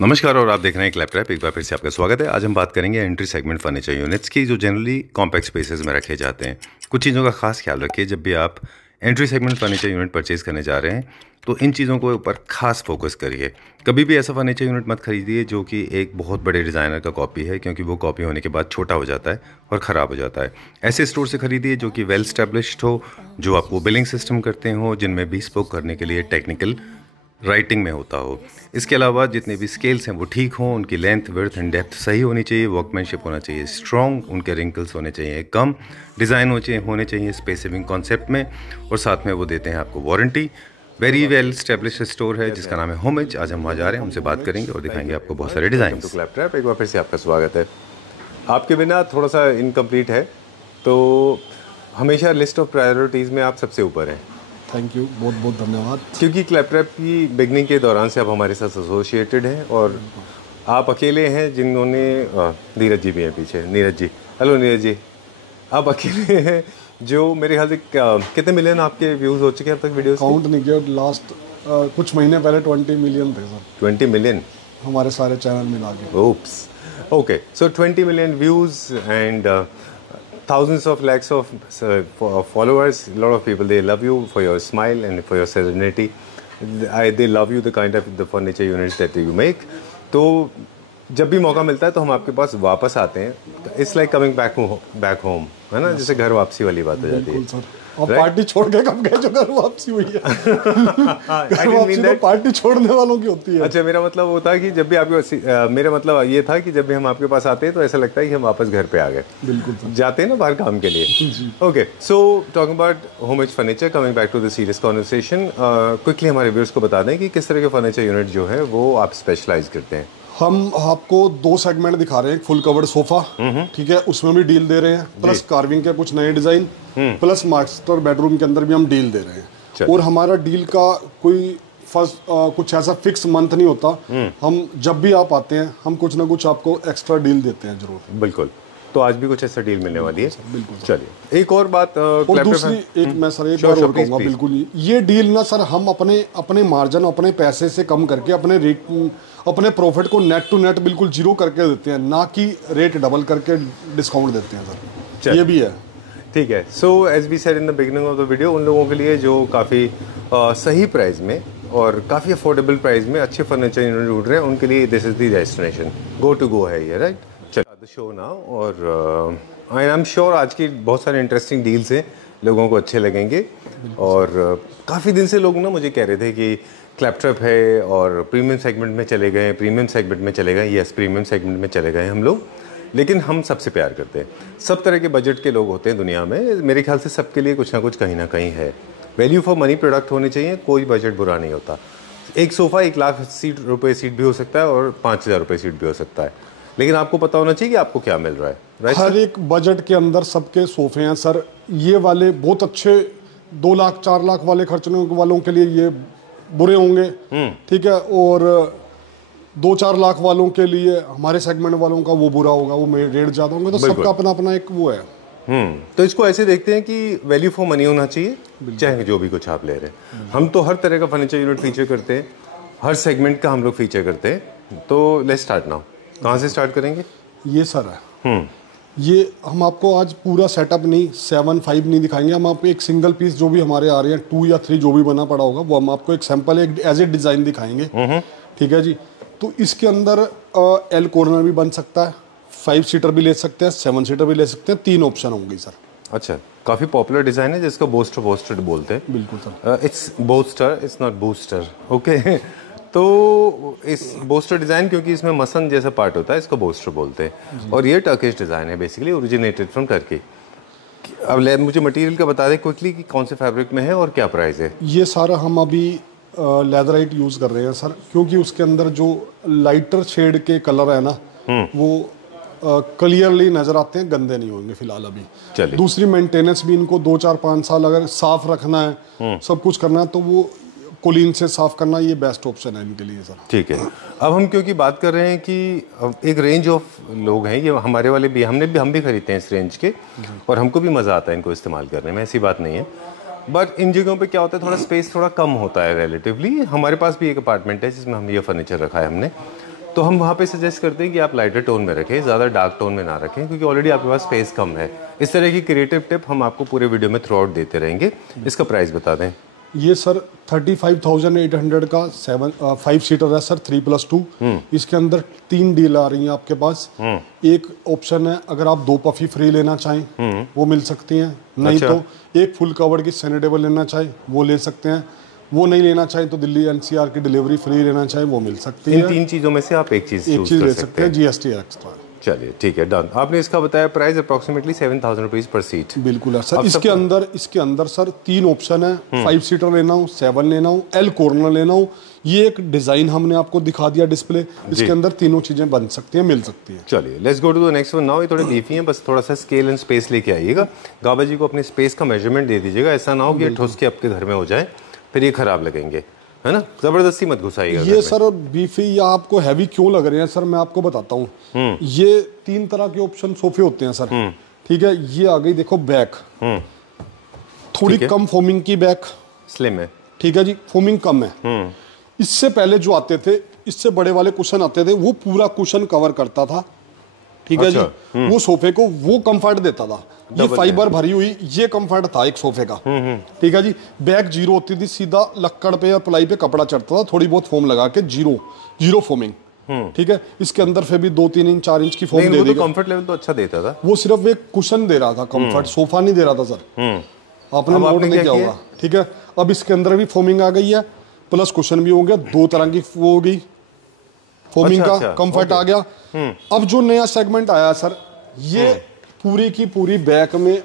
नमस्कार और आप देख रहे हैं क्लैपट्रैप। एक बार फिर से आपका स्वागत है। आज हम बात करेंगे एंट्री सेगमेंट फर्नीचर यूनिट्स की, जो जनरली कॉम्पैक्ट स्पेसेस में रखे जाते हैं। कुछ चीज़ों का खास ख्याल रखिए जब भी आप entry segment furniture unit purchase करने जा रहे हैं, तो इन चीज़ों के ऊपर खास फोकस करिए। कभी भी ऐसा फर्नीचर यूनिट मत खरीदिए जो कि एक बहुत बड़े डिज़ाइनर का कॉपी है, क्योंकि वो कॉपी होने के बाद छोटा हो जाता है और ख़राब हो जाता है। ऐसे स्टोर से खरीदिए जो कि वेल स्टैब्लिश्ड हो, जो आपको बिलिंग सिस्टम करते हो, जिनमें bespoke करने के लिए टेक्निकल राइटिंग में होता हो। इसके अलावा जितने भी स्केल्स हैं वो ठीक हों, उनकी लेंथ, विड्थ एंड डेप्थ सही होनी चाहिए, वर्कमैनशिप होना चाहिए स्ट्रॉन्ग, उनके रिंकल्स होने चाहिए कम, डिज़ाइन होने चाहिए स्पेसिफिक कॉन्सेप्ट में, और साथ में वो देते हैं आपको warranty. Very well established store है जिसका नाम है होमेज। आज हम वहाँ जा रहे हैं, उनसे बात करेंगे और दिखाएंगे आपको बहुत सारे डिज़ाइन। तो क्लैपट्रैप एक बार फिर से आपका स्वागत है। आपके बिना थोड़ा सा इनकम्प्लीट है, तो हमेशा लिस्ट ऑफ प्रायोरिटीज़ में आप सबसे ऊपर हैं। थैंक यू, बहुत बहुत धन्यवाद। क्योंकि क्लैपट्रैप की बिगनिंग के दौरान से आप हमारे साथ एसोसिएटेड हैं, और आप अकेले हैं जिन्होंने नीरज जी भी हैं पीछे। नीरज जी, हेलो नीरज जी। आप अकेले हैं जो मेरे ख्याल से कितने मिलियन आपके व्यूज़ हो चुके हैं अब तक वीडियोस? काउंट नहीं किया, लास्ट कुछ महीने पहले 20 मिलियन थे सर। 20 मिलियन हमारे सारे चैनल मिला के। Oops, okay. So 20 million views and thousands of lakhs of followers. A lot of people, they love you for your smile and for your serenity. They love you the kind of the furniture units that you make. तो जब भी मौका मिलता है तो हम आपके पास वापस आते हैं। It's like coming back home, है ना, जैसे घर वापसी वाली बात हो जाती है। सर, अब पार्टी छोड़ के कब गए जो घर वापसी हुई है? घर वापसी तो पार्टी छोड़ने वालों की होती है। अच्छा, मेरा मतलब वो था कि जब भी आपके मेरा मतलब ये था कि जब भी हम आपके पास आते हैं तो ऐसा लगता है कि हम वापस घर पे आ गए। बिल्कुल सर। जाते हैं ना बाहर काम के लिए। Okay, so talking about homage furniture, coming back to the serious conversation, quickly हमारे व्यूअर्स को बता दें कि किस तरह के फर्नीचर यूनिट जो है वो आप स्पेशलाइज करते हैं। हम आपको 2 सेगमेंट दिखा रहे हैं। फुल कवर्ड सोफा, ठीक है, उसमें भी डील दे रहे हैं, प्लस कार्विंग के कुछ नए डिजाइन, प्लस मास्टर बेडरूम के अंदर भी हम डील दे रहे हैं। और हमारा डील का कोई कुछ ऐसा फिक्स मंथ नहीं होता। हम जब भी आप आते हैं हम कुछ ना कुछ आपको एक्स्ट्रा डील देते हैं जरूर। बिल्कुल, तो आज भी कुछ ऐसा डील मिलने वाली है। बिल्कुल। चलिए, एक और बात और दूसरी एक मैं सर एक बार और कहूँगा, बिल्कुल ये डील ना सर हम अपने मार्जिन, अपने पैसे से कम करके अपने प्रॉफिट को नेट टू नेट बिल्कुल जीरो करके देते हैं, ना कि रेट डबल करके डिस्काउंट देते हैं सर। ये भी है। ठीक है। So as we said in the beginning of the video, उन लोगों के लिए जो काफ़ी सही प्राइस में और काफ़ी अफोर्डेबल प्राइस में अच्छे फर्नीचर यूनिट ढूंढ रहे हैं, उनके लिए this is the destination, go to go है ये, राइट? चलो द शो नाउ, और आई एम श्योर आज की बहुत सारे इंटरेस्टिंग डील्स हैं, लोगों को अच्छे लगेंगे। और काफ़ी दिन से लोग ना मुझे कह रहे थे कि क्लैपट्रैप है और प्रीमियम सेगमेंट में चले गए, प्रीमियम सेगमेंट में चले गए। यस, प्रीमियम सेगमेंट में चले गए हम लोग, लेकिन हम सबसे प्यार करते हैं। सब तरह के बजट के लोग होते हैं दुनिया में, मेरे ख्याल से सबके लिए कुछ ना कुछ कहीं ना कहीं है। वैल्यू फॉर मनी प्रोडक्ट होने चाहिए, कोई बजट बुरा नहीं होता। एक सोफ़ा 1 लाख रुपये सीट भी हो सकता है और 5,000 रुपये सीट भी हो सकता है, लेकिन आपको पता होना चाहिए कि आपको क्या मिल रहा है, राइट? हर एक बजट के अंदर सबके सोफे हैं सर। ये वाले बहुत अच्छे 2 लाख 4 लाख वाले खर्चने वालों के लिए ये बुरे होंगे, ठीक है, और 2-4 लाख वालों के लिए, हमारे सेगमेंट वालों का वो बुरा होगा, वो रेट ज़्यादा होंगे। तो सबका अपना अपना एक वो है। तो इसको ऐसे देखते हैं कि वैल्यू फॉर मनी होना चाहिए, चाहे जो भी कुछ आप ले रहे हैं। हम तो हर तरह का फर्नीचर यूनिट फीचर करते हैं, हर सेगमेंट का हम लोग फीचर करते हैं। तो लेट्स स्टार्ट नाउ। कहाँ से स्टार्ट करेंगे? ये सर है। ये हम आपको आज पूरा सेटअप नहीं, 7-5 नहीं दिखाएंगे। हम आपको एक सिंगल पीस जो भी हमारे आ रहे हैं 2 या 3 जो भी बना पड़ा होगा, वो हम आपको एक सैंपल एक एज ए डिज़ाइन दिखाएंगे, ठीक है जी। तो इसके अंदर एल कॉर्नर भी बन सकता है, 5 सीटर भी ले सकते हैं, 7 सीटर भी ले सकते हैं, 3 ऑप्शन होंगे सर। अच्छा, काफ़ी पॉपुलर डिज़ाइन है जिसको बोस्टर बोलते हैं। बिल्कुल sir. It's booster, it's not booster, okay. तो इस बोस्टर डिज़ाइन, क्योंकि इसमें मसन जैसा पार्ट होता है, इसको बोस्टर बोलते हैं। और ये टर्किश डिज़ाइन है, बेसिकली ओरिजिनेटेड फ्रॉम टर्की। अब मुझे मटेरियल का बता दें क्विकली कि कौन से फैब्रिक में है और क्या प्राइस है? ये सारा हम अभी लेदराइट यूज़ कर रहे हैं सर, क्योंकि उसके अंदर जो लाइटर शेड के कलर है ना, वो क्लियरली नज़र आते हैं, गंदे नहीं होंगे फिलहाल अभी। चलिए, दूसरी मेंटेनेंस भी इनको 2-4-5 साल अगर साफ़ रखना है, सब कुछ करना है, तो वो कोलिन से साफ करना ये बेस्ट ऑप्शन है इनके लिए सर। ठीक है। अब हम क्योंकि बात कर रहे हैं कि एक रेंज ऑफ लोग हैं, ये हमारे वाले भी, हम भी खरीदते हैं इस रेंज के, और हमको भी मज़ा आता है इनको इस्तेमाल करने में, ऐसी बात नहीं है। बट इन जगहों पे क्या होता है, थोड़ा स्पेस थोड़ा कम होता है रिलेटिवली। हमारे पास भी एक अपार्टमेंट है जिसमें हम ये फर्नीचर रखा है हमने, तो हम वहाँ पे सजेस्ट करते हैं कि आप लाइटर टोन में रखें, ज़्यादा डार्क टोन में ना रखें, क्योंकि ऑलरेडी आपके पास स्पेस कम है। इस तरह की क्रिएटिव टिप हम आपको पूरे वीडियो में थ्रू आउट देते रहेंगे। इसका प्राइस बता दें। ये सर 35,800 का 5 सीटर है सर, 3+2। इसके अंदर 3 डील आ रही हैं आपके पास। एक ऑप्शन है अगर आप 2 पफी फ्री लेना चाहें वो मिल सकती हैं, नहीं तो एक फुल कवर्ड की सैनिटेबल लेना चाहें वो ले सकते हैं, वो नहीं लेना चाहें तो दिल्ली एनसीआर की डिलीवरी फ्री लेना चाहें वो मिल सकती है। इन 3 चीज़ों में से आप एक चीज़ ले सकते हैं, जीएसटी एक्स्ट्रा। चलिए ठीक है, डन। आपने इसका बताया प्राइस अप्रॉक्सीमेटली 7,000 रुपीज़ पर सीट। बिल्कुल है सर। इसके अंदर सर 3 ऑप्शन है, 5 सीटर लेना हो, 7 लेना हो, एल कॉर्नर लेना हो। ये एक डिजाइन हमने आपको दिखा दिया डिस्प्ले, इसके अंदर तीनों चीजें बन सकती हैं, मिल सकती हैं। चलिए let's go to the next one now. ये थोड़े बीफी हैं, बस थोड़ा सा स्केल एंड स्पेस लेके आइएगा। गाबा जी को अपने स्पेस का मेजरमेंट दे दीजिएगा, ऐसा ना हो कि ठुस के आपके घर में हो जाए, फिर ये खराब लगेंगे, है ना। जबरदस्ती मत घुसाइएगा। ये सर बीफी या आपको हैवी क्यों लग रहे हैं सर, मैं आपको बताता हूँ। ये 3 तरह के ऑप्शन सोफे होते हैं सर, ठीक है। ये आ गई देखो बैक, थोड़ी कम फोमिंग की बैक, स्लिम है, ठीक है जी, फोमिंग कम है। इससे पहले जो आते थे, इससे बड़े वाले कुशन आते थे, वो पूरा कुशन कवर करता था, ठीक है जी। वो सोफे को वो कंफर्ट देता था। ये फाइबर भरी हुई ये कंफर्ट था एक सोफे का, ठीक है जी। बैक जीरो होती थी, सीधा लक्कड़ पे या प्लाई पे कपड़ा चढ़ता था, थोड़ी बहुत फोम लगा के जीरो फोमिंग, ठीक है। इसके अंदर फिर भी 2-3 इंच 4 इंच की फोम दे दी। कंफर्ट लेवल तो अच्छा देता था, वो सिर्फ एक कुशन दे रहा था, कंफर्ट सोफा नहीं दे रहा था सर। आपने नोट नहीं किया होगा, ठीक है। अब इसके अंदर भी फोमिंग आ गई है, प्लस कुशन भी हो गया, 2 तरह की वो हो गई फोमिंग का कंफर्ट आ गया। अब जो नया सेगमेंट आया सर, ये पूरी की पूरी बैक में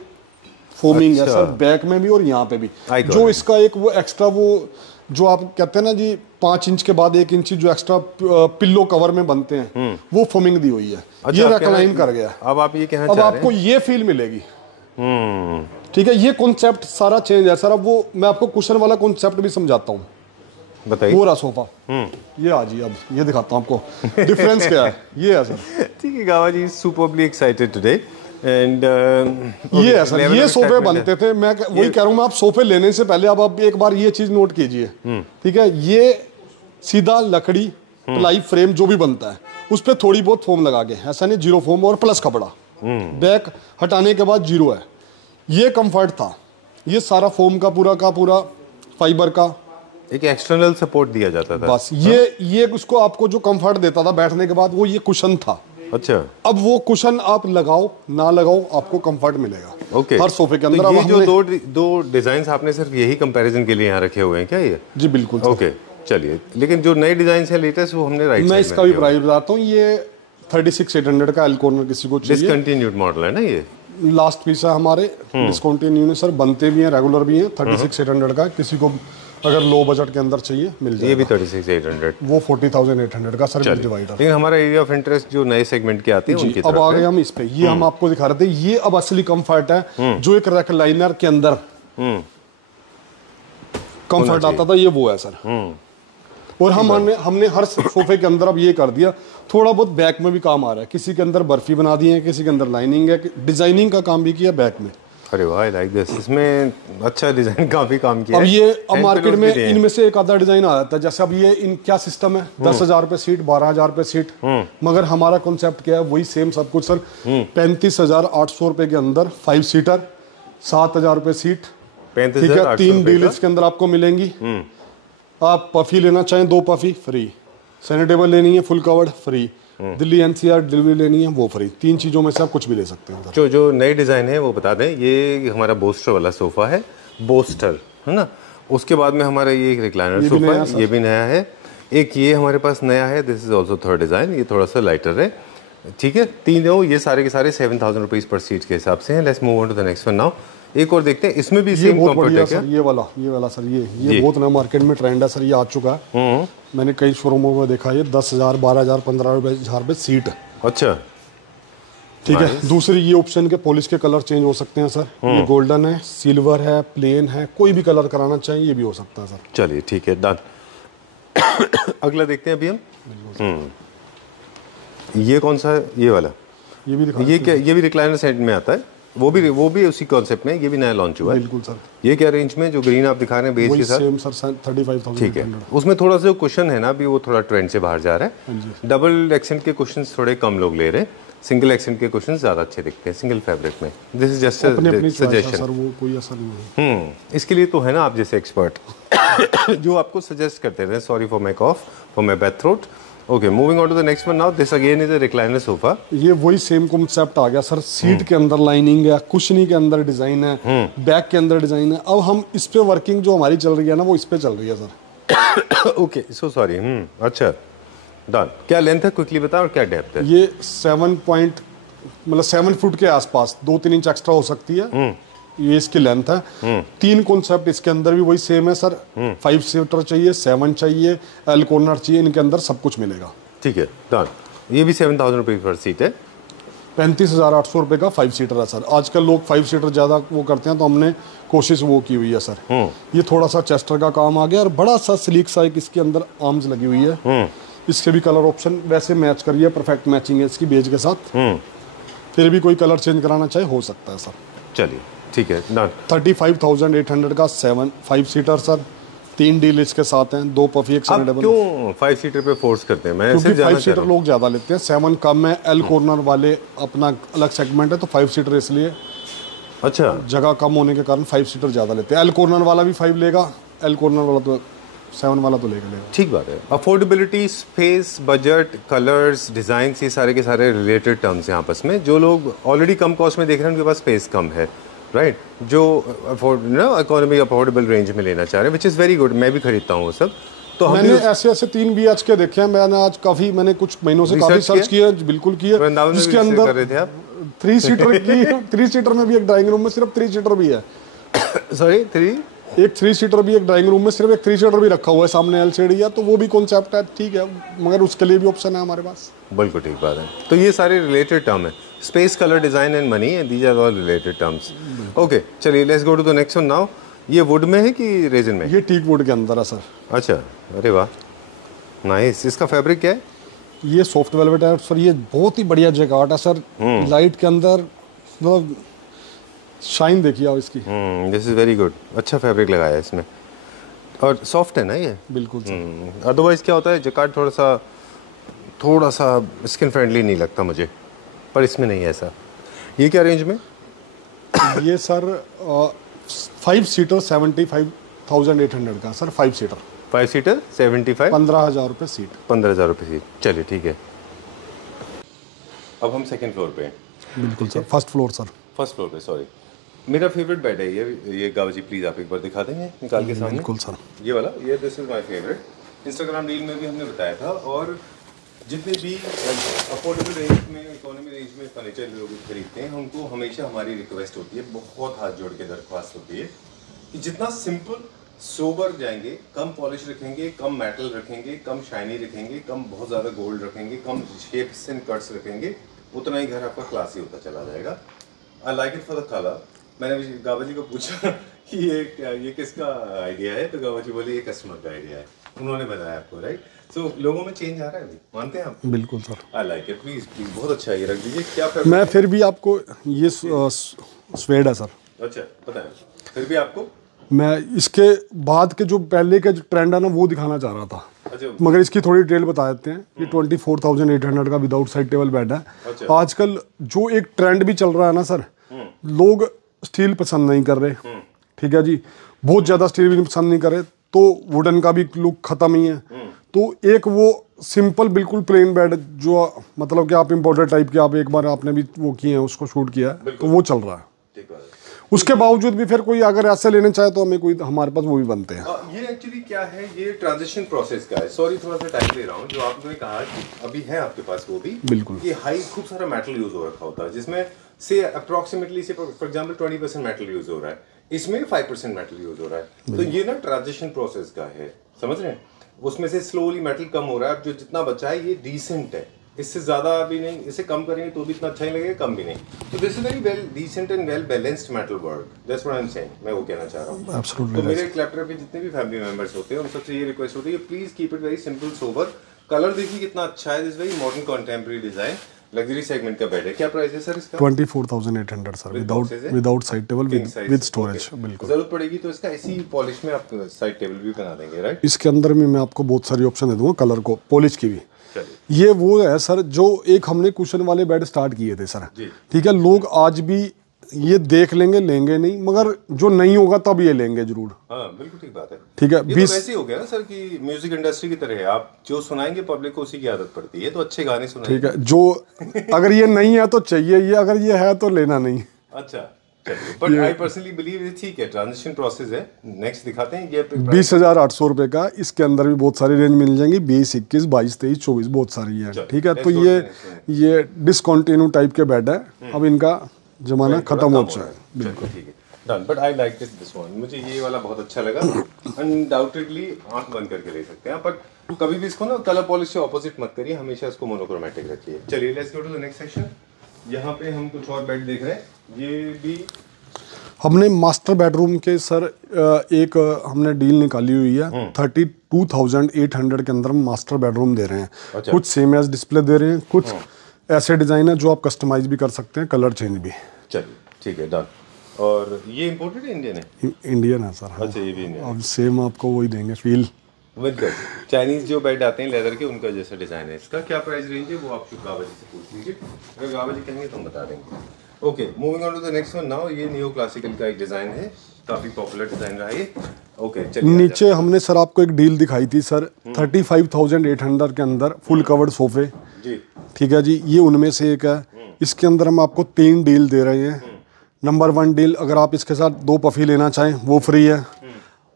फोमिंग है सर, बैक में भी और यहाँ पे भी। जो इसका एक वो एक्स्ट्रा वो जो आप कहते हैं ना जी 5 इंच के बाद 1 इंच जो एक्स्ट्रा पिल्लो कवर में बनते हैं, वो फोमिंग दी हुई है। ये रेक्लाइन कर गया। अब आप ये कहना अब आपको ये फील मिलेगी, ठीक है। ये कॉन्सेप्ट सारा चेंज है सर। अब वो मैं आपको कुशन वाला कॉन्सेप्ट भी समझाता हूँ, बताइए। पूरा सोफा ये आ जी, अब ये दिखाता हूँ आपको डिफरेंस क्या है। ये है सर, ठीक है। गावा जी सुपरबली एक्साइटेड टुडे एंड ये है सर। ये सोफे बनते थे, मैं वही कह रहा हूँ मैं, आप सोफे लेने से पहले आप एक बार ये चीज नोट कीजिए, ठीक है। ये सीधा लकड़ी प्लाई फ्रेम जो भी बनता है उस पर थोड़ी बहुत फोम लगा के, ऐसा नहीं जीरो फोम और प्लस कपड़ा, बैक हटाने के बाद जीरो है। ये कंफर्ट था, ये सारा फोम का पूरा फाइबर का एक एक्सटर्नल सपोर्ट दिया जाता था बस। ये उसको आपको जो कंफर्ट देता था बैठने के बाद, वो ये कुशन था। अच्छा, अब वो कुशन आप लगाओ ना लगाओ आपको कंफर्ट मिलेगा। ओके। हर सोफे के अंदर। तो ये जो दो डिजाइन आपने सिर्फ यही कंपैरिजन के लिए यहाँ रखे हुए हैं क्या ये? जी बिल्कुल। ओके चलिए, लेकिन जो नए डिजाइन है लेटेस्ट वो हमने राइट मैं इसका भी प्राइस बताता हूँ। ये 36,800 का एल कॉर्नर किसी को चाहिए, डिसकंटिन्यूड मॉडल है ना, ये लास्ट पीस है हमारे, डिसकंटिन्यू सर, बनते भी हैं रेगुलर भी हैं। 36,800 का, किसी को अगर लो बजट के अंदर चाहिए मिल जाएगा। ये भी 36,800, वो 40,800 का सर डिवाइडर। लेकिन हमारा एरिया ऑफ इंटरेस्ट जो नए सेगमेंट के आते हैं उनकी अब आ गए हम इस पे। ये हम आपको दिखा रहे थे, ये अब असली कंफर्ट है जो एक रेक्लाइनर के अंदर कंफर्ट आता था, ये वो है सर। और हमने हर सोफे के अंदर अब ये कर दिया, थोड़ा बहुत बैक में भी काम आ रहा है। किसी के अंदर बर्फी बना दी है, किसी के अंदर लाइनिंग है, डिजाइनिंग का काम भी किया बैक में। अरे वाह, लाइक दिस। इसमें अच्छा डिजाइन काफी काम किया अब है। ये अब मार्केट में इनमें से एक आधा डिजाइन आ जाता है। जैसे अब ये इन क्या सिस्टम है, 10,000 रुपए सीट, 12,000 रुपए सीट, मगर हमारा कॉन्सेप्ट क्या है, वही सेम सब कुछ सर। 35,800 रुपए के अंदर 5 सीटर, 7,000 रुपए सीट, ठीक है। 3 डील्स के अंदर आपको मिलेंगी। आप पफी लेना चाहें 2 पफी फ्री, सैनिटेबल लेनी है full covered free, Delhi NCR delivery लेनी है वो फ्री। 3 चीजों में से आप कुछ भी ले सकते हैं। जो नए डिजाइन है वो बता दें। ये हमारा बोस्टर वाला सोफा है, बोस्टर है ना। उसके बाद में हमारा ये एक रिक्लाइनर सोफा है, ये भी नया है। एक ये हमारे पास नया है, this is also third design, ये थोड़ा सा लाइटर है, ठीक है। तीनों ये सारे के सारे 7,000 रुपीज पर सीट के हिसाब से हैं। Let's move on to the next one now. एक और देखते हैं, इसमें भी सेम कंफर्ट है क्या? ये वाला सर, ये बहुत नया मार्केट में ट्रेंड है सर, ये आ चुका है। मैंने कई शोरूमों में देखा, ये 10,000, 12,000, 15,000 रुपए सीट। अच्छा, ठीक है। दूसरी ये ऑप्शन के पॉलिश के कलर चेंज हो सकते हैं सर। ये गोल्डन है, सिल्वर है, प्लेन है, कोई भी कलर कराना चाहिए ये भी हो सकता है सर। चलिए ठीक है, डन। अगला देखते हैं अभी हम। ये कौन सा है? ये वाला, ये भी दिखा, ये क्या, ये भी रिक्लाइनर सेट में आता है। वो भी उसी कॉन्सेप्ट में, ये भी नया लॉन्च हुआ है। बिल्कुल सर। ये क्या रेंज में जो ग्रीन आप दिखा रहे हैं बेस के साथ? Same sir 35,000। ठीक है, उसमें थोड़ा सा जो कुशन है ना अभी वो थोड़ा ट्रेंड से बाहर जा रहा है। डबल एक्सेंट के कुशन थोड़े कम लोग ले रहे हैं, सिंगल एक्सेंट के कुशन ज़्यादा अच्छे दिखते हैं सिंगल फैब्रिक में। This is just suggestion sir, वो कोई असर नहीं है। इसके लिए तो है ना आप जैसे एक्सपर्ट जो आपको सजेस्ट करते रहे। Sorry for my cough, for my bad throat. Okay, moving on to the next one now. This again is a recliner sofa. ये वही सेम कॉन्सेप्ट आ गया सर। सीट के अंदर लाइनिंग है, कुशनी के अंदर डिजाइन है, बैक के अंदर डिजाइन है। अब हम इस पे वर्किंग जो हमारी चल रही है ना वो इस पे चल रही है सर। Okay, so sorry. अच्छा, डन। क्या लेंथ है क्विकली बता, और क्या डेप्थ है? ये 7 फुट के आसपास, 2-3 इंच एक्स्ट्रा हो सकती है। ये इसकी लेंथ है। 3 कॉन्सेप्ट इसके अंदर भी वही सेम है सर। 5 सीटर चाहिए, 7 चाहिए, एल कॉर्नर चाहिए, इनके अंदर सब कुछ मिलेगा। ठीक है, डन। ये भी 7,000 रुपीज पर सीट है। 35,800 रुपए का 5 सीटर है सर। आजकल लोग 5 सीटर ज़्यादा वो करते हैं, तो हमने कोशिश वो की हुई है सर। ये थोड़ा सा चेस्टर का काम आ गया और बड़ा सा स्लीक सा एक इसके अंदर आर्म्स लगी हुई है। इसके भी कलर ऑप्शन वैसे मैच करिए, परफेक्ट मैचिंग है इसकी बेज के साथ। फिर भी कोई कलर चेंज कराना चाहे हो सकता है सर। चलिए ठीक है, डन। 35,800 का 5 सीटर सर। 3 डील इसके साथ हैं, 2 पफी, एक आप सनडेबल। क्यों 5 सीटर पे फोर्स करते हैं? मैं क्योंकि सिर्फ जानना 5 चाह सीटर रहा हूं। लोग ज़्यादा लेते हैं, 7 कम है। एल कॉर्नर वाले अपना अलग सेगमेंट है, तो 5 सीटर इसलिए अच्छा, जगह कम होने के कारण 5 सीटर ज़्यादा लेते हैं। एल कॉर्नर वाला भी 5 लेगा, एल कॉर्नर वाला तो 7 वाला तो लेगा। ठीक बात है। Affordability, space, budget, colours, design, ये सारे के सारे रिलेटेड टर्म्स हैं आपस में। जो लोग ऑलरेडी कम कॉस्ट में देख रहे हैं उनके पास स्पेस कम है, राइट? जो इकोनॉमी अफोर्डेबल रेंज में लेना चाह रहे हैं, विच इज़ वेरी गुड। मैं भी खरीदता हूँ वो सब। तो मैंने ऐसे 3 BH के देखे हैं। मैंने आज काफ़ी, मैंने कुछ महीनों से काफ़ी सर्च किया, बिल्कुल किया। वृंदावन में जिसके भी अंदर कर रहे थे आप? 3 सीटर की 3 सीटर में भी एक ड्राइंग रूम में सिर्फ 3 सीटर भी है। सॉरी, 3 एक 3 सीटर भी एक ड्राइंग रूम में सिर्फ एक 3 सीटर भी रखा हुआ है, सामने LCD है, तो वो भी कॉन्सेप्ट है, ठीक है, मगर उसके लिए भी ऑप्शन है हमारे पास। बिल्कुल ठीक बात है। तो ये सारे रिलेटेड टर्म है। Space, colour, design and money, these are all related terms. Okay, चलिए let's go to the next one now. ये वुड में है कि रेजिन में? ये टीक वुड के अंदर है सर। अच्छा, अरे वाह, नाइस। इसका फैब्रिक क्या है? ये सॉफ्ट वेलवेट है सर। ये बहुत ही बढ़िया जैकेट है सर। लाइट के अंदर मतलब शाइन देखिए आप इसकी। This is very good. अच्छा फैब्रिक लगाया है इसमें, और सॉफ्ट है ना ये? बिल्कुल सर। अदरवाइज क्या होता है, जैकेट थोड़ा सा स्किन फ्रेंडली नहीं लगता मुझे, पर इसमें नहीं है ऐसा। ये क्या रेंज में? ये सर 5 सीटर 75,800 का सर। 5 सीटर 5 सीटर 75, 15,000 रुपये सीट। 15,000 रुपये सीट। चलिए ठीक है। अब हम सेकंड फ्लोर पे हैं। बिल्कुल sir. First floor sir. First floor पे, सॉरी। मेरा फेवरेट बेड है ये गावा जी, प्लीज़ आप एक बार दिखा देंगे निकाल के सामने? बिल्कुल सर। ये वाला, ये this is my favourite. Instagram reel में भी हमने बताया था। और जितने भी अफोर्डेबल रेंज में, इकोनॉमी रेंज में फर्नीचर लोग खरीदते हैं, उनको हमेशा हमारी रिक्वेस्ट होती है, बहुत हाथ जोड़ के दरख्वास्त होती है कि जितना सिंपल सोबर जाएंगे, कम पॉलिश रखेंगे, कम मेटल रखेंगे, कम शाइनी रखेंगे, कम बहुत ज़्यादा गोल्ड रखेंगे, कम शेप्स एंड कट्स रखेंगे, उतना ही घर आपका क्लासी होता चला जाएगा। आई like it for the colour. मैंने गावा जी को पूछा कि ये किसका आइडिया है, तो गावा जी बोले ये कस्टमर का आइडिया है, उन्होंने बताया आपको, राइट? सो लोगों में चेंज आ रहा है अभी, मानते हैं आप? बिल्कुल sir. I like it. Please please, बहुत अच्छा है। ये रख दीजिए। क्या मैं फिर भी आपको, ये स्वेड है सर। अच्छा, पता है, फिर भी आपको मैं इसके बाद के जो पहले के ट्रेंड है ना वो दिखाना चाह रहा था। अच्छा, मगर इसकी थोड़ी डिटेल बता देते हैं। ये 24,800 का विदाउट साइड टेबल बेड है। अच्छा। आजकल जो एक ट्रेंड भी चल रहा है ना सर, लोग स्टील पसंद नहीं कर रहे, ठीक है जी, बहुत ज़्यादा स्टील भी पसंद नहीं कर रहे, तो वुडन का भी लुक खत्म ही है। तो एक वो सिंपल बिल्कुल प्लेन बेड जो मतलब कि आप इम्पोर्टेड टाइप के, आप एक बार आपने भी वो किए हैं, उसको शूट किया है, तो वो चल रहा है। उसके बावजूद भी फिर कोई अगर ऐसे लेने चाहे तो हमें कोई, हमारे पास वो भी बनते हैं। ये एक्चुअली क्या है, ये ट्रांजिशन प्रोसेस का है। सॉरी थोड़ा सा टाइम ले रहा हूँ। जो आपने कहा कि अभी है आपके पास वो भी, बिल्कुल, ये हाई खूब सारा मेटल यूज हो रखा होता है, जिसमें से अप्रोक्सीमेटली से फॉर एग्जांपल 20% मेटल यूज हो रहा है, इसमें 5% मेटल यूज हो रहा है। तो ये ना ट्रांजिशन प्रोसेस का है, समझ रहे हैं? उसमें से स्लोली मेटल कम हो रहा है। जो जितना बचा है ये डिसेंट है, इससे ज़्यादा भी नहीं, इसे कम करेंगे तो भी इतना अच्छा ही लगेगा, कम भी नहीं। तो this is very well decent and well balanced metal work. That's what I am saying, मैं वो कहना चाह रहा हूँ। एब्सोल्युटली। तो मेरे लैपटॉप के जितने भी फैमिली मेंबर्स होते हैं उन सबसे ये रिक्वेस्ट होती है, please keep it very simple sober. Colour देखिए कितना अच्छा है, this very modern contemporary design. Luxury segment का बेड है। क्या प्राइस है सर इसका? 24,800 sir, without side table, with storage. बिल्कुल, जरूरत पड़ेगी तो इसका इसी पॉलिश में आप साइड टेबल भी बना देंगे, राइट? इसके अंदर में मैं आपको बहुत सारी ऑप्शन दे दूंगा कलर को, पॉलिश की भी। ये वो है सर जो एक हमने कुशन वाले बेड स्टार्ट किए थे सर, ठीक है। लोग आज भी ये देख लेंगे, लेंगे नहीं, मगर जो नहीं होगा तब ये लेंगे जरूर। हाँ बिल्कुल ठीक बात है। ठीक है, 20 तो वैसे ही हो गया ना सर कि म्यूजिक इंडस्ट्री की तरह है, आप जो सुनाएंगे पब्लिक को उसी की आदत पड़ती है, तो अच्छे गाने सुनाएंगे। ठीक है, जो अगर ये नहीं है तो चाहिए ये, अगर ये है तो लेना नहीं। अच्छा चलिए, बट आई पर्सनली बिलीव ये ठीक है, ट्रांजिशन प्रोसेस है। नेक्स्ट दिखाते हैं। ये 20,800 रुपए का, इसके अंदर भी बहुत सारी रेंज मिल जाएंगी, 20, 21, 22, 23, 24, बहुत सारी है। ठीक है, तो ये डिसकंटिन्यू टाइप के बेड है, अब इनका जमाना खत्म हो चुका है। बिल्कुल ठीक है, done. But I like this one, मुझे ये वाला बहुत अच्छा लगा। अनडाउटेडली आंख बंद करके ले सकते हैं, बट कभी भी इसको ना कलर पॉलिश से ऑपोजिट मत करिए, हमेशा इसको मोनोक्रोमेटिक रखिए। चलिए let's go to the next section. यहाँ पे हम कुछ और बेड देख रहे हैं। ये भी हमने मास्टर बेडरूम के सर एक हमने डील निकाली हुई है, 32,800 के अंदर हम मास्टर बेडरूम दे रहे हैं। अच्छा। कुछ सेम एज डिस्प्ले दे रहे हैं, कुछ ऐसे डिजाइन है जो आप कस्टमाइज भी कर सकते हैं, कलर चेंज भी। चलिए ठीक है, डन। और ये इम्पोर्टेड है, इंडियन है? इंडियन है सर। अच्छा, ये भी इंडियन है। अब सेम आपको वही देंगे फील। बिल्कुल, चाइनीज जो बेड आते हैं लेदर के, उनका जैसा डिजाइन है। इसका क्या प्राइस रेंज है वो आप गावा जी से पूछ लीजिए, अगर गावा जी कहेंगे तो हम बता देंगे। Okay, moving on to the next one now. ये नियो क्लासिकल का एक डिजाइन है, काफी पॉपुलर डिजाइन रहा है। ओके चलिए, नीचे हमने सर आपको एक डील दिखाई थी सर, 35,800 के अंदर फुल कवर्ड सोफे जी। ठीक है जी, ये उनमें से एक है। इसके अंदर हम आपको 3 डील दे रहे हैं। नंबर 1 डील, अगर आप इसके साथ 2 पफी लेना चाहें वो फ्री है,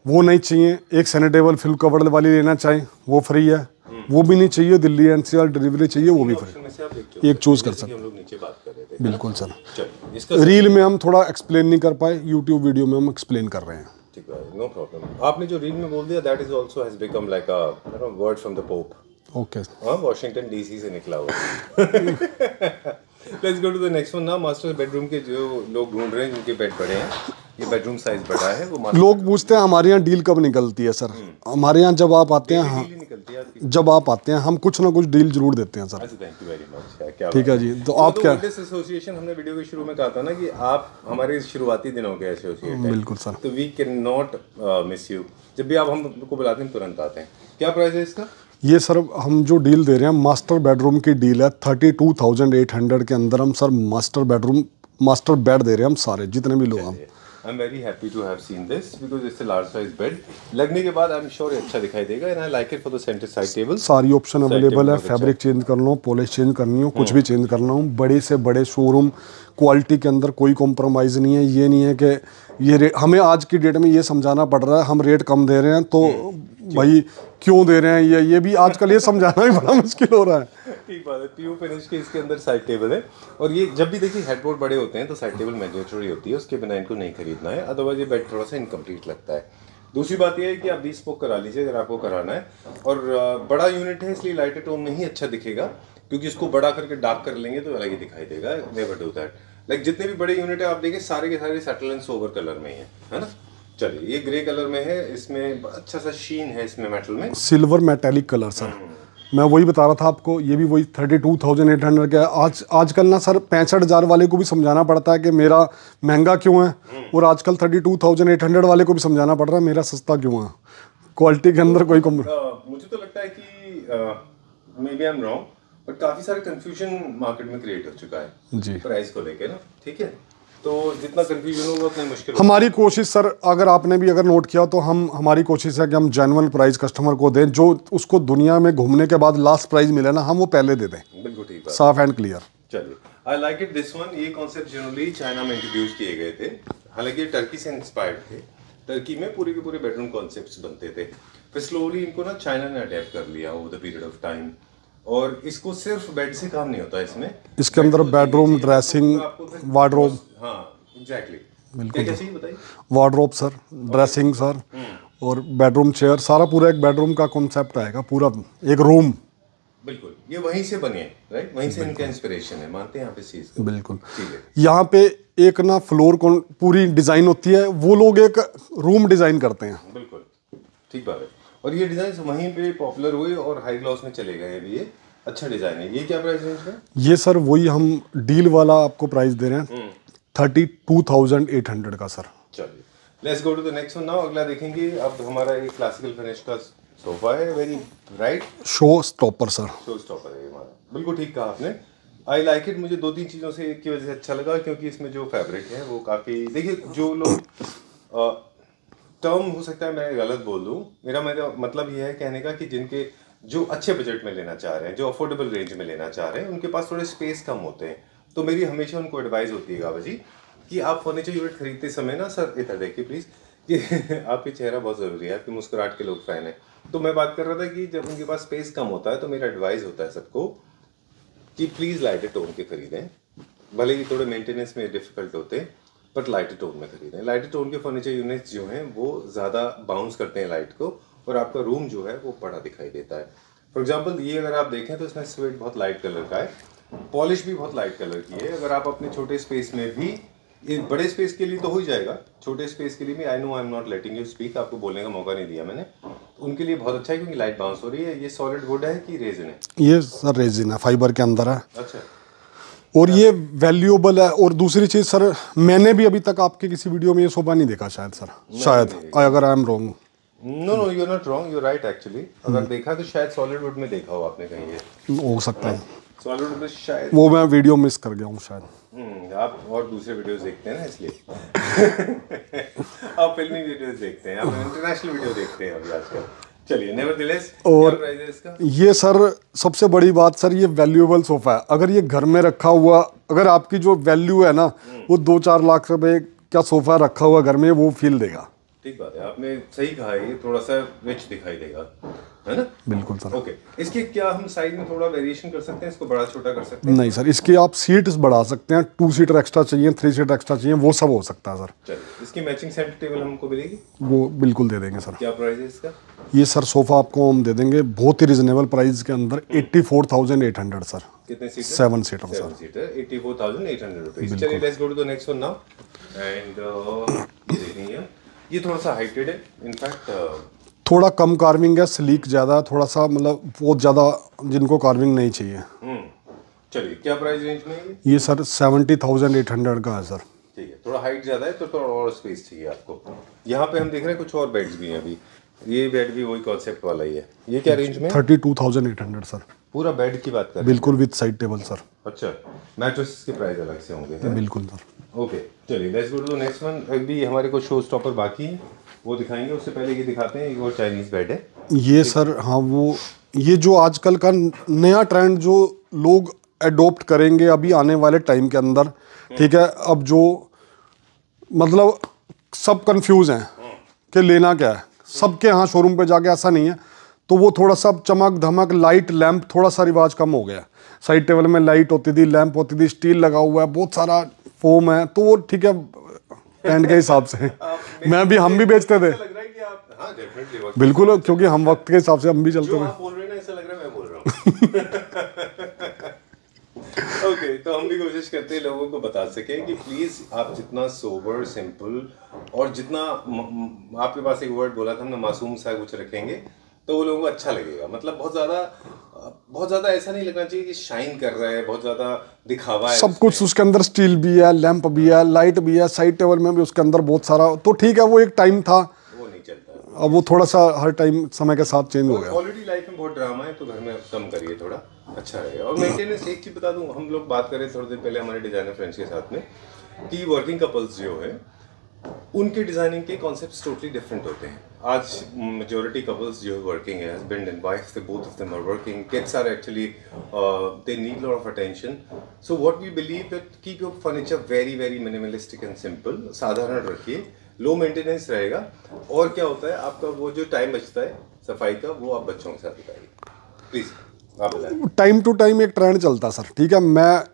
वो नहीं चाहिए एक सैनिटेबल फुल कवर्ड वाली लेना चाहें वो फ्री है, वो भी नहीं चाहिए दिल्ली एनसीआर डिलीवरी चाहिए वो भी फ्री, एक चूज कर सकते हम लोग नीचे बात कर रहे थे। बिल्कुल सर। चलिए, इसका रील में हम थोड़ा एक्सप्लेन नहीं कर पाए, यूट्यूब वीडियो में हम एक्सप्लेन कर रहे हैं। ठीक है, नो प्रॉब्लम। आपने जो रील में बोल दिया that is also has become like a word from the pope. Okay, हाँ, वॉशिंगटन डीसी से निकला हुआ। Let's go to the next one ना। मास्टर बेडरूम के जो लोग ढूंढ रहे हैं, जिनके बेड बड़े हैं, ये बेडरूम साइज बड़ा है, वो लोग पूछते हैं हमारे यहाँ डील कब निकलती है सर। हमारे यहाँ जब आप आते हैं, हाँ निकलती है आपकी। जब आप आते हैं हम कुछ ना कुछ डील जरूर देते हैं सर। अच्छा, थैंक यू वेरी मच। क्या ठीक है जी, तो आप क्या एसोसिएशन, हमने वीडियो के शुरू में कहा था ना कि आप हमारे शुरुआती दिनों के एसोसिएट हैं। बिल्कुल सर। तो we can not miss you. जब भी आप हमको बुलाते हैं तुरंत आते हैं। क्या प्राइस है इसका? ये सर हम जो डील दे रहे हैं मास्टर बेडरूम की डील है, 32,800 के अंदर हम सर मास्टर बेड दे रहे हैं हम सारे जितने भी लोग हम। I am very happy to have seen this because it's a large size bed. लगने के बाद आई एम श्योर अच्छा दिखाई देगा and I like it for the centre side table. सारी ऑप्शन अवेलेबल है, फैब्रिक चेंज करना हो, पॉलिश चेंज करनी हो, कुछ भी चेंज करना हो, बड़े से बड़े शोरूम, क्वालिटी के अंदर कोई कॉम्प्रोमाइज़ नहीं है। ये नहीं है कि ये हमें आज की डेट में ये समझाना पड़ रहा है हम रेट कम दे रहे हैं तो भाई क्यों दे रहे हैं, ये भी आजकल ये समझाना भी बड़ा मुश्किल हो रहा है। ठीक बात है। पीयू फिनिश के इसके अंदर साइड टेबल है, और ये जब भी देखिए हेडबोर्ड बड़े होते हैं तो साइड टेबल मैंडेटरी होती है, उसके बिना इनको नहीं खरीदना है, अदरवाइज ये बेड थोड़ा सा इनकम्प्लीट लगता है। दूसरी बात ये है कि आप 20 स्पोक करा लीजिए अगर आपको कराना है, और बड़ा यूनिट है इसलिए लाइटर टोन में ही अच्छा दिखेगा, क्योंकि इसको बड़ा करके डार्क कर लेंगे तो अलग ही दिखाई देगा। Never do that. लाइक जितने भी बड़े यूनिट है आप देखिए सारे के सारे सेटल एंड सोबर कलर में ही है ना। चलिए, ये ग्रे कलर में है, इसमें अच्छा सा शीन है इसमें मेटल में, सिल्वर मेटेलिक कलर सर। मैं वही बता रहा था आपको, ये भी वही 32,800 का है। आजकल ना सर 65,000 वाले को भी समझाना पड़ता है कि मेरा महंगा क्यों है, और आजकल 32,800 वाले को भी समझाना पड़ रहा है मेरा सस्ता क्यों है। क्वालिटी के अंदर कोई मुझे तो लगता है कि maybe I am wrong, but काफी सारे कंफ्यूजन मार्केट में क्रिएट हो चुका है जी प्राइस को लेके ना। ठीक है, तो जितना कंफ्यूजन होगा उतना मुश्किल हमारी कोशिश सर, अगर आपने भी अगर नोट किया तो हमारी कोशिश है कि हम जेन्युइन प्राइस कस्टमर को दें, जो उसको दुनिया में घूमने के बाद लास्ट प्राइस मिले ना हम वो पहले दे दें। बिल्कुल ठीक बात, साफ एंड क्लियर। चलिए, आई लाइक इट दिस वन। ये कॉन्सेप्ट जनरली चाइना में इंट्रोड्यूस किए गए थे, हालांकि टर्की से इंस्पायर्ड थे। टर्की में पूरे के पूरे बेडरूम कॉन्सेप्ट्स बनते थे, फिर स्लोली इनको ना चाइना ने अडेप्ट कर लिया over the period of time. और इसको सिर्फ बेड से काम नहीं होता इसमें, इसके अंदर बेडरूम, ड्रेसिंग, वार्डरोब। हाँ एग्जैक्टली, क्या क्या चाहिए बताइए? वार्डरोब सर, ड्रेसिंग सर, और बेडरूम चेयर, सारा पूरा एक बेडरूम का कॉन्सेप्ट आएगा, पूरा एक रूम। बिल्कुल, ये वहीं से बने, राइट? वहीं से इनका इंस्पिरेशन है, मानते हैं आप इस चीज को? बिल्कुल। ठीक है, यहाँ पे एक ना फ्लोर पूरी डिजाइन होती है, वो लोग एक रूम डिजाइन करते हैं। बिल्कुल ठीक बात है। और ये डिजाइन वहीं पे पॉपुलर हुए और हाई ग्लॉस में चले गए अभी ये, अच्छा डिजाइन है। ये क्या प्राइस रेंज में? ये सर वही हम डील वाला आपको प्राइस दे रहे हैं 32,800 का सर। चलिए let's go to the next one now. अगला देखेंगे अब हमारा एक क्लासिकल फिनिश का सोफा है, very bright show stopper sir. Show stopper है ये हमारा, बिल्कुल ठीक कहा आपने। I like it. मुझे 2-3 चीज़ों से की वजह से अच्छा लगा, क्योंकि इसमें जो फैब्रिक है वो काफ़ी, देखिए जो लोग टर्म हो सकता है मैं गलत बोल दूं, मेरा मतलब ये है कहने का कि जिनके जो अच्छे बजट में लेना चाह रहे हैं, जो अफोर्डेबल रेंज में लेना चाह रहे हैं, उनके पास थोड़े स्पेस कम होते हैं, तो मेरी हमेशा उनको एडवाइस होती है गावा जी कि आप फर्नीचर यूनिट खरीदते समय ना, सर इधर देखिए प्लीज़, कि आपकी चेहरा बहुत ज़रूरी है, आपकी मुस्कुराहट के लोग फ़ैन है। तो मैं बात कर रहा था कि जब उनके पास स्पेस कम होता है तो मेरा एडवाइस होता है सबको कि प्लीज़ लाइट टोन के खरीदें, भले ही थोड़े मेंटेनेंस में डिफिकल्ट होते हैं, बट लाइट टोन में खरीदें। लाइट टोन के फर्नीचर यूनिट्स जो हैं वो ज़्यादा बाउंस करते हैं लाइट को, और आपका रूम जो है वो बड़ा दिखाई देता है। फॉर एग्जांपल ये अगर आप देखें तो इसमें स्वेट बहुत लाइट कलर का है, पॉलिश भी बहुत लाइट कलर की है। अगर आप अपने छोटे स्पेस में भी, ये बड़े स्पेस के लिए तो हो ही जाएगा, छोटे स्पेस के लिए भी, I know I am not letting you speak, आपको बोलने का मौका नहीं दिया मैंने, उनके लिए बहुत अच्छा है क्योंकि लाइट बाउंस हो रही है। ये सॉलिड वुड है कि रेजिन है? ये सर रेजिन है, फाइबर के अंदर है। अच्छा, और ये वैल्यूएबल है। और दूसरी चीज सर, मैंने भी अभी तक आपके किसी वीडियो में ये सोफा नहीं देखा शायद सर, शायद, अगर I am wrong. No no, you are not wrong, you are right actually. अगर देखा तो शायद सॉलिड वुड में देखा हो आपने कहीं, ये हो सकता है, सॉलिड वुड में शायद। वो मैं वीडियो मिस कर गया हूँ शायद। आप और दूसरे वीडियोस देखते हैं ना, इसलिए आप फिल्मी वीडियोस देखते हैं, आप इंटरनेशनल वीडियो देखते हैं अभी आजकल। चलिए, नेवरदलेस, और क्या प्राइस है इसका? ये सर सबसे बड़ी बात सर, ये वैल्यूएबल सोफा है। अगर ये घर में रखा हुआ, अगर आपकी जो वैल्यू है ना वो 2-4 लाख रुपए का सोफा रखा हुआ घर में, वो फील देगा। ठीक बात है, आपने सही कहा है, ये थोड़ा सा रिच दिखाई देगा, है ना? बिल्कुल सर। ओके, इसके क्या हम साइज में थोड़ा वेरिएशन कर सकते हैं, इसको बड़ा छोटा कर सकते हैं? नहीं सर, इसकी आप सीट्स बढ़ा सकते हैं, 2 सीटर एक्स्ट्रा चाहिए, 3 सीटर एक्स्ट्रा चाहिए, वो सब हो सकता है सर। चलिए, इसकी मैचिंग सेंटर टेबल हमको मिलेगी? वो बिल्कुल दे देंगे सर। क्या प्राइस है इसका? ये सर सोफा आपको हम दे देंगे बहुत ही रिजनेबल प्राइस के अंदर, 84,800 सर। कितने seater? 7 seater sir. 7 seater, 84,800 rupees. चलिए, let's go to the next one now. And देखिए, ये थोड़ा सा हाइटेड है, इनफैक्ट थोड़ा कम कार्विंग है, स्लीक ज़्यादा, थोड़ा सा मतलब बहुत ज़्यादा जिनको कार्विंग नहीं चाहिए। चलिए, क्या प्राइस रेंज में है ये सर 70,800 का है सर। ठीक है, थोड़ा हाइट ज़्यादा है तो थोड़ा और स्पेस चाहिए आपको। यहाँ पे हम देख रहे हैं कुछ और बेड्स भी हैं अभी, ये बेड भी वही कॉन्सेप्ट वाला ही है। ये क्या रेंज में? 32,800 सर। पूरा बेड की बात कर रहे हैं? बिल्कुल विद साइड टेबल सर। अच्छा, मैट्रेस के प्राइस अलग से होंगे, है? बिल्कुल सर। ओके, चलिए let's go to the next one. अभी हमारे को शो स्टॉपर बाकी है, वो दिखाएंगे। उससे पहले ये दिखाते हैं, एक और चाइनीज़ बेड है ये सर, हाँ वो, ये जो आजकल का नया ट्रेंड जो लोग अडॉप्ट करेंगे अभी आने वाले टाइम के अंदर, ठीक है। अब जो मतलब सब कंफ्यूज हैं कि लेना क्या है, सबके यहाँ शोरूम पे जाके ऐसा नहीं है, तो वो थोड़ा सा चमक धमक, लाइट लैंप, थोड़ा सा रिवाज कम हो गया। साइड टेबल में लाइट होती थी, लैंप होती थी, स्टील लगा हुआ है, बहुत सारा फोम है, तो वो ठीक है ट्रेंड के हिसाब से। मैं भी, हम भी बेचते थे लग रहा है कि आप, हाँ डेफिनेटली, बिल्कुल, क्योंकि हम वक्त के हिसाब से हम भी चलते जो थे। आप बोल रहे हैं ना, ऐसा लग रहा है मैं बोल रहा हूँ। ओके, तो हम भी कोशिश करते हैं लोगों को बता सकें कि प्लीज़ आप जितना सोबर, सिंपल, और जितना आपके पास एक वर्ड बोला था हमने, मासूम सा कुछ रखेंगे तो वो लोगों को अच्छा लगेगा। मतलब बहुत ज़्यादा ऐसा नहीं लगना चाहिए कि शाइन कर रहा है, बहुत ज़्यादा दिखावा है। सब कुछ उसके अंदर, स्टील भी है, लैंप भी है, लाइट भी है, साइड टेबल में भी उसके अंदर बहुत सारा, तो ठीक है, वो एक टाइम था, वो नहीं चलता, अब वो थोड़ा सा हर टाइम समय के साथ चेंज हो गया। ऑलरेडी लाइफ में बहुत ड्रामा है, तो घर में कम करिए, थोड़ा अच्छा रहेगा। और मेंटेनेंस, एक चीज़ बता दूं, हम लोग बात करें थोड़ी देर पहले हमारे डिजाइनर फ्रेंड्स के साथ में कि वर्किंग कपल्स जो है उनके डिजाइनिंग के कॉन्सेप्ट्स टोटली डिफरेंट होते हैं। आज मेजॉरिटी कपल्स जो वर्किंग है, husband and wife, both of them are working, kids are actually they need lot of attention. So what we believe that keep your furniture very very minimalistic and simple, साधारण रखिए, low maintenance रहेगा। और क्या होता है, आपका वो जो टाइम बचता है सफाई का, वो आप बच्चों के साथ बिताइए। प्लीज आप बताएं। टाइम टू टाइम एक ट्रेंड चलता सर, ठीक है।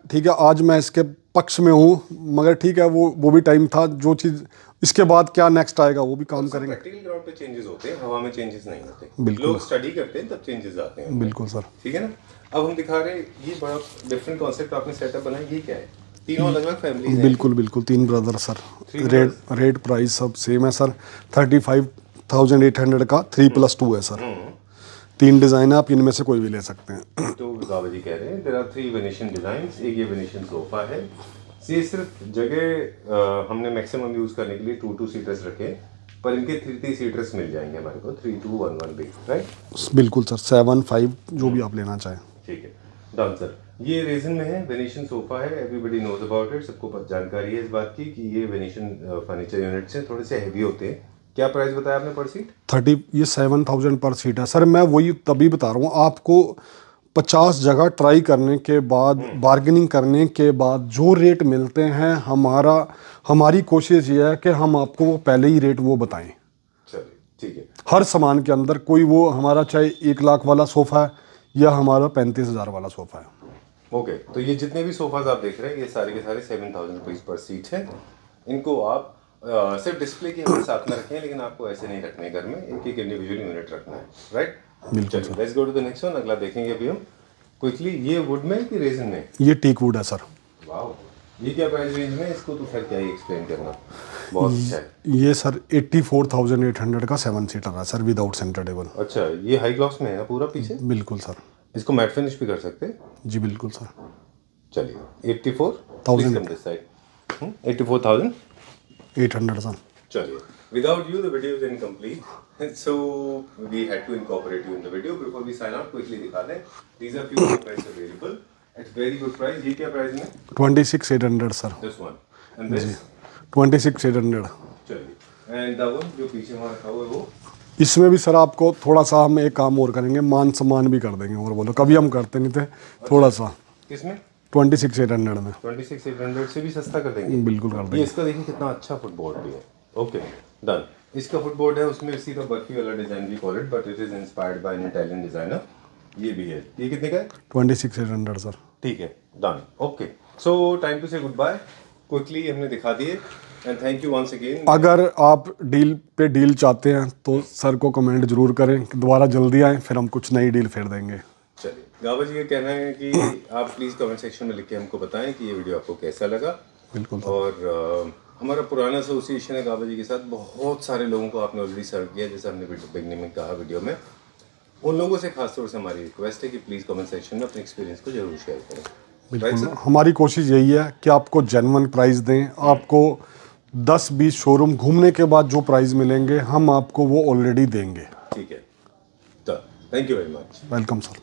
ठीक है, आज मैं इसके पक्ष में हूँ, मगर ठीक है, वो भी टाइम था, जो चीज़ इसके बाद क्या नेक्स्ट आएगा वो भी काम करेंगे। प्रैक्टिकल ग्राउंड पे चेंजेस होते हैं, हवा में चेंजेस नहीं होते। बिल्कुल। लोग स्टडी करते हैं तब चेंजेस आते हैं। बिल्कुल सर। ठीक है ना। अब हम दिखा रहे हैं, ये बड़ा डिफरेंट कॉन्सेप्ट आपने सेटअप बनाया, ये क्या है? तीनों अलग अलग फैमिलीज हैं? बिल्कुल बिल्कुल, 3 ब्रदर सर। रेट प्राइस सब सेम है सर, 35,800 का 3+2 है सर। 3 डिज़ाइन है, आप इनमें से कोई भी ले सकते हैं। तो गावा जी कह रहे हैं देयर आर 3 वेनेशियन डिजाइंस, एक ये वेनेशियन सोफा है। ये सिर्फ जगह हमने मैक्सिमम यूज करने के लिए 2 सीटर्स रखे, पर इनके 3 सीटर्स मिल जाएंगे हमारे को, 3211 भी, राइट? बिल्कुल सर, 7, 5 जो भी आप लेना चाहें। ठीक है, डन सर। ये रेजन में है, वेनेशियन सोफा है, एवरीबडी नोज अबाउट इट, सबको जानकारी है इस बात की कि ये वेनेशियन फर्नीचर यूनिट से थोड़े से हैवी होते हैं। क्या प्राइस बताया आपने पर सीट? 30, ये 7000 पर सीट है सर। मैं वही तभी बता रहा हूँ आपको, 50 जगह ट्राई करने के बाद, बार्गेनिंग करने के बाद जो रेट मिलते हैं, हमारी कोशिश ये है कि हम आपको वो पहले ही रेट वो बताएं। चलिए ठीक है। हर सामान के अंदर, कोई वो हमारा चाहे 1 लाख वाला सोफ़ा है या हमारा 35,000 वाला सोफ़ा है। ओके, तो ये जितने भी सोफाज आप देख रहे हैं ये सारे के सारे 7000 रुपीज़ पर सीट है। इनको आप सिर्फ डिस्प्ले के हमारे साथ में रखें, लेकिन आपको ऐसे नहीं रखने घर में, एक एक इंडिविजुअल यूनिट रखना है, राइट? बिल्कुल चलिए let's go to the next one. अगला देखेंगे अभी हम क्विकली। ये वुड में कि रेजन में? ये टीक वुड है सर। वाओ, ये क्या प्राइस रेंज में है? इसको तो खैर क्या ही एक्सप्लेन करना, बहुत अच्छा है। ये सर 84,800 का 7 सीटर है सर, विदाउट सेंटर टेबल। अच्छा, ये हाई ग्लॉस में है ना पूरा पीछे? बिल्कुल सर। इसको मैट फिनिश भी कर सकते हैं? जी बिल्कुल सर। चलिए 84,000 सर। चलिए, without you the video is incomplete, so we had to incorporate you in the video. Before we sign out, quickly दिखा दें, these are few prices available at very good price. ये क्या price में? 26,800 sir. This one and this? 26,800। चलिए, and the one जो पीछे वहाँ रखा हुआ है वो? इसमें भी सर आपको थोड़ा सा हम एक काम और करेंगे, मान सम्मान भी कर देंगे। और बोलो, कभी हम करते नहीं थे, थोड़ा सा। किसमें? 26,800 में। 26,800 से भी सस्ता कर देंगे? बिल्कुल कर ये देंगे। इसका देखिए कितना अच्छा फुटबोर्ड भी है। Okay done. इसका फुटबोर्ड है, उसमें इसी का बर्फी वाला डिजाइन भी call it, but it is inspired by an Italian designer. ये भी है। ये कितने का है? 26,800 सर। ठीक है, done. Okay, so time to say goodbye. Quickly हमने दिखा दिए and thank you once again. अगर आप डील पे डील चाहते हैं तो सर को कमेंट जरूर करें कि दोबारा जल्दी आएँ, फिर हम कुछ नई डील फेर देंगे। चलिए, गावा जी का कहना है कि आप प्लीज़ कमेंट सेक्शन में लिख के हमको बताएं कि ये वीडियो आपको कैसा लगा। बिल्कुल। और हमारा पुराना एसोसिएशन है गावा जी के साथ, बहुत सारे लोगों को आपने ऑलरेडी सर्व किया, जैसे हमने बिगनिंग में कहा वीडियो में। उन लोगों से खासतौर से हमारी रिक्वेस्ट है कि प्लीज़ कमेंट सेक्शन में अपने एक्सपीरियंस को जरूर शेयर करें। बिल्कुल, हमारी कोशिश यही है कि आपको जेन्युइन प्राइस दें। आपको 10-20 शोरूम घूमने के बाद जो प्राइस मिलेंगे, हम आपको वो ऑलरेडी देंगे। ठीक है, thank you very much. Welcome sir.